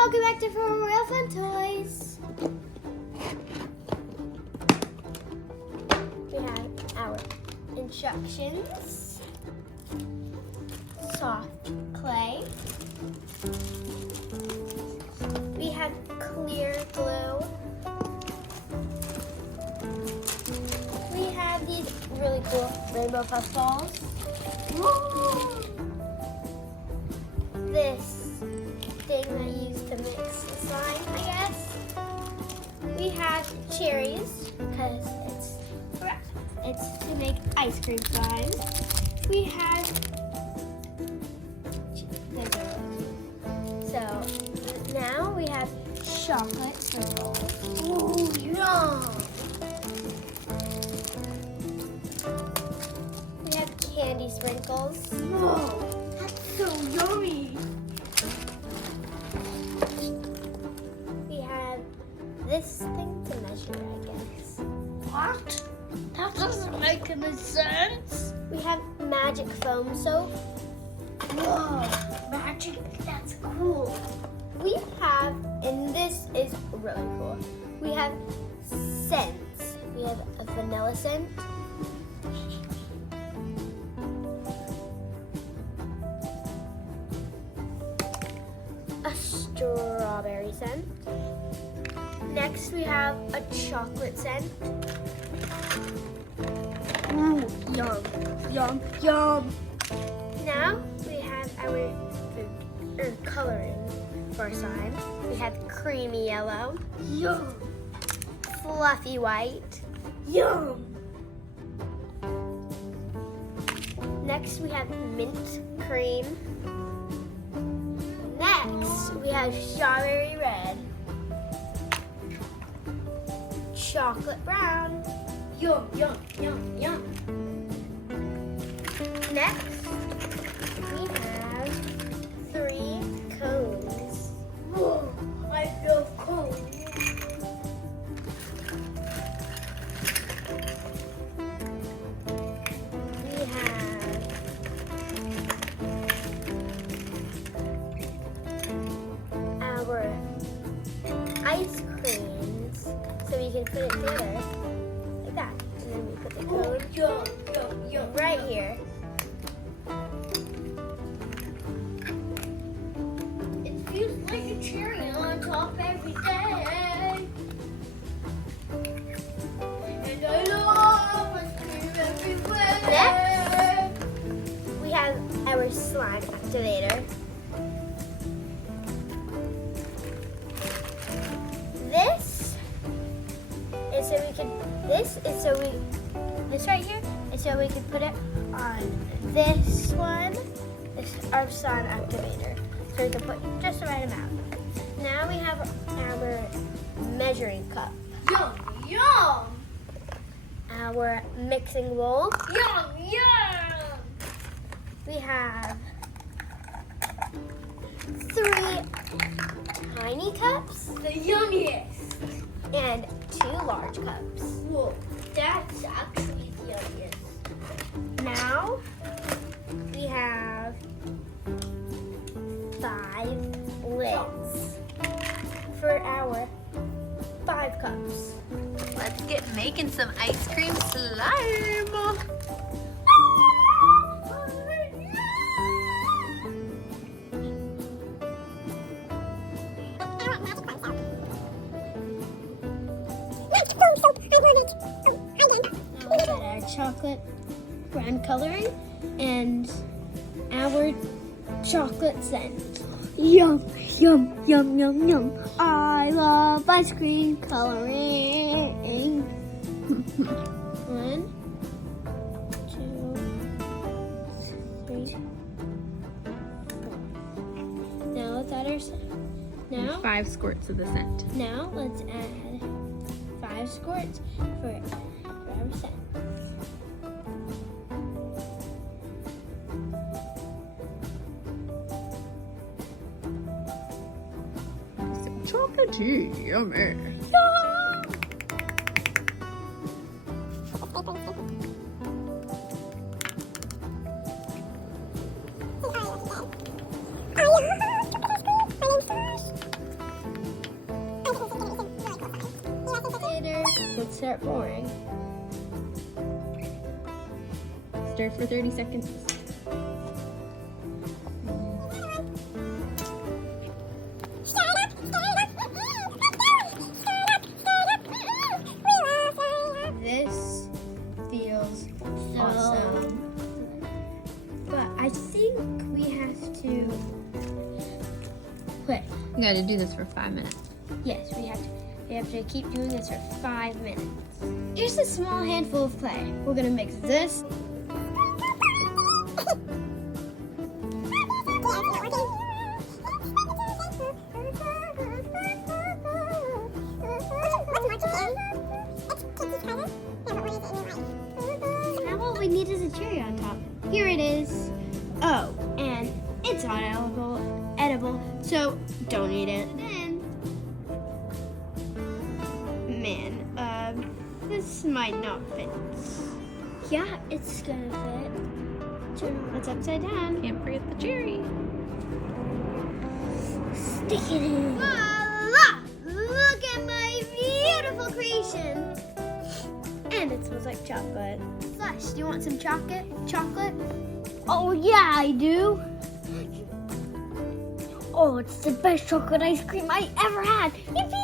welcome back to For Real Fun Toys. We have our instructions, soft clay. We have clear glue. We have these really cool rainbow puff balls. This thing that I use to mix the slime, I guess. We have cherries, because it's to make ice cream slime. We have so now we have chocolate sprinkles. Ooh, yum! We have candy sprinkles. Whoa, that's so yummy! We have this thing to measure, I guess. What? That doesn't make any sense. We have magic foam soap. Whoa, magic, that's cool. We have, and this is really cool, we have scents. We have a vanilla scent. A strawberry scent. Next we have a chocolate scent. Ooh, yum, yum, yum. Now we have our coloring for our slime. We have creamy yellow, Yum, fluffy white. yum. Next we have mint cream. Next we have strawberry red, chocolate brown. Yum, yum, yum, yum. Next we have 3 cones. Whoa, I feel cold. We have our ice creams, so we can put it together like that. And then we put the Oh, cone yum, yum, yum. right here. It feels like a cherry on top every day. And I love ice cream everywhere. Next, we have our slime activator. This right here is so we can put it on this one. This is our slime activator. So we can put just the right amount. Now we have our measuring cup, Yum, yum. our mixing bowl. Yum, yum. We have 3 tiny cups The yummiest. and 2 large cups. Whoa, that's actually the yummiest. Now we have 5 lids for our 5 cups. Let's get making some ice cream slime. Now we got our chocolate brown coloring and our chocolate scent. Yum, yum, yum, yum, yum. I love ice cream coloring. 1, 2, 3, 4. Now let's add our scent. Now, 5 squirts of the scent. now let's add 5 squirts for our scent. Chocolatey, yummy. start pouring. Stir for 30 seconds. This feels awesome. But I think we have to put, You gotta do this for 5 minutes. yes, we have to keep doing this for 5 minutes. Here's a small handful of clay. We're gonna mix this. Now what we need is a cherry on top. Here it is. Oh, and it's not edible, so don't eat it. Then, man, this might not fit. Yeah, it's gonna fit. It's upside down. Can't forget the cherry. Stick it in. Voila! Look at my beautiful creation. And it smells like chocolate. Slush, do you want some chocolate? Oh yeah, I do. Oh, it's the best chocolate ice cream I ever had. Yippee!